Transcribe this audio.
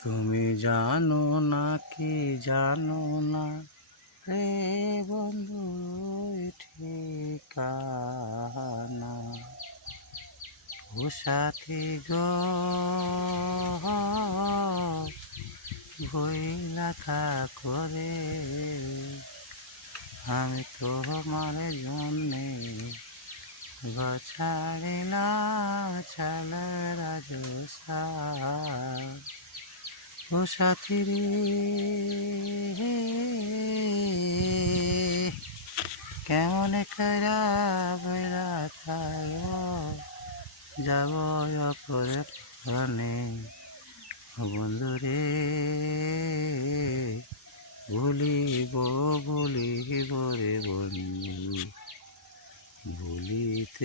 তুমি জানো না কি জানো না রে বন্ধু এ ঠিকানা। ও সাথী গো ভইলা থাকো রে, আমি তোমার জন্যে ঘর ছাড়িলাম ছালার রাজসা। ও সাথী রে কেমন করা বেড়া থাকো, যাব অপরে প্রাণে। বন্ধু রে ভুলিব ভুলিব রে বন্ধু, ভুলিতে